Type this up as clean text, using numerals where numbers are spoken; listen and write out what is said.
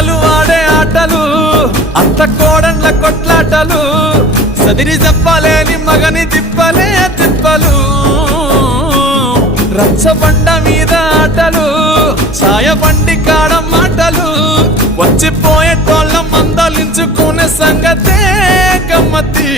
మగలు ఆడే ఆటలు అత్త కోడన్ల కొట్లాటలు సదిరి చెప్పలేని మగని తిప్పలే తిప్పలు రచ్చబండ మీద ఆటలు సాయబండి కాడ మాటలు వచ్చిపోయేటోళ్ళ మందలించుకునే సంగతే గమ్మతి